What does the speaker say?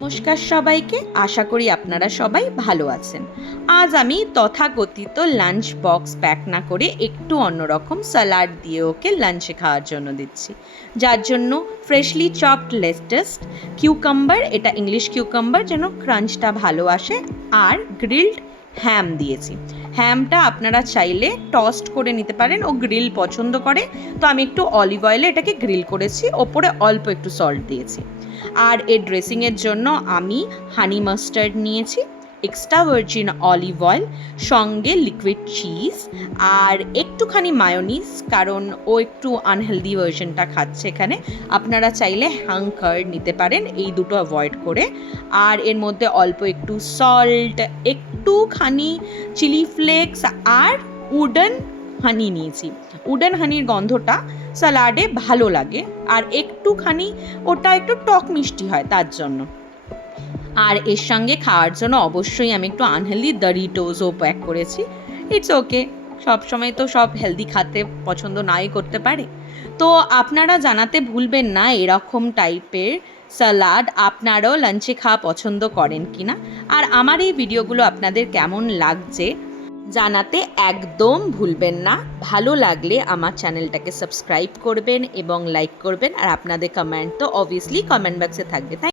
নমস্কার সবাইকে, আশা করি আপনারা সবাই ভালো আছেন। আজ আমি তথাকথিত লাঞ্চ বক্স প্যাক না করে একটু অন্যরকম স্যালাড দিয়ে ওকে লাঞ্চে খাওয়ার জন্য দিচ্ছি। যার জন্য ফ্রেশলি চপড লেটুস, কিউকাম্বার, এটা ইংলিশ কিউকাম্বার যেন ক্রাঞ্চটা ভালো আসে, আর গ্রিলড হ্যাম দিয়েছি। হ্যামটা আপনারা চাইলে টস্ট করে নিতে পারেন, ও গ্রিল পছন্দ করে, তো আমি একটু অলিভ অয়েলে এটাকে গ্রিল করেছি, ওপরে অল্প একটু সল্ট দিয়েছি। আর এর ড্রেসিংয়ের জন্য আমি হানি মাস্টার্ড নিয়েছি, এক্সট্রা ভার্জিন অলিভ অয়েল, সঙ্গে লিকুইড চিজ আর একটুখানি মায়োনিজ, কারণ ও একটু আনহেলদি ভার্জনটা খাচ্ছে এখানে। আপনারা চাইলে হ্যাং কার্ড নিতে পারেন, এই দুটো অ্যাভয়েড করে। আর এর মধ্যে অল্প একটু সল্ট, একটুখানি চিলি ফ্লেক্স আর উডেন হানি নিয়েছি। উডেন হানির গন্ধটা স্যালাডে ভালো লাগে, আর একটুখানি ওটা একটু টক মিষ্টি হয় তার জন্য। আর এর সঙ্গে খাওয়ার জন্য অবশ্যই আমি একটু আনহেলদি ডরিটোসও প্যাক করেছি। ইটস ওকে, সবসময় তো সব হেলদি খেতে পছন্দ নাই করতে পারে। তো আপনারা জানাতে ভুলবেন না এরকম টাইপের স্যালাড আপনারাও লাঞ্চে খাওয়া পছন্দ করেন কিনা, আর আমার এই ভিডিওগুলো আপনাদের কেমন লাগছে জানাতে একদম ভুলবেন না। ভালো লাগলে আমার চ্যানেলটাকে সাবস্ক্রাইব করবেন এবং লাইক করবেন, আর আপনাদের কমেন্ট তো অবভিয়াসলি কমেন্ট বক্সে থাকবে।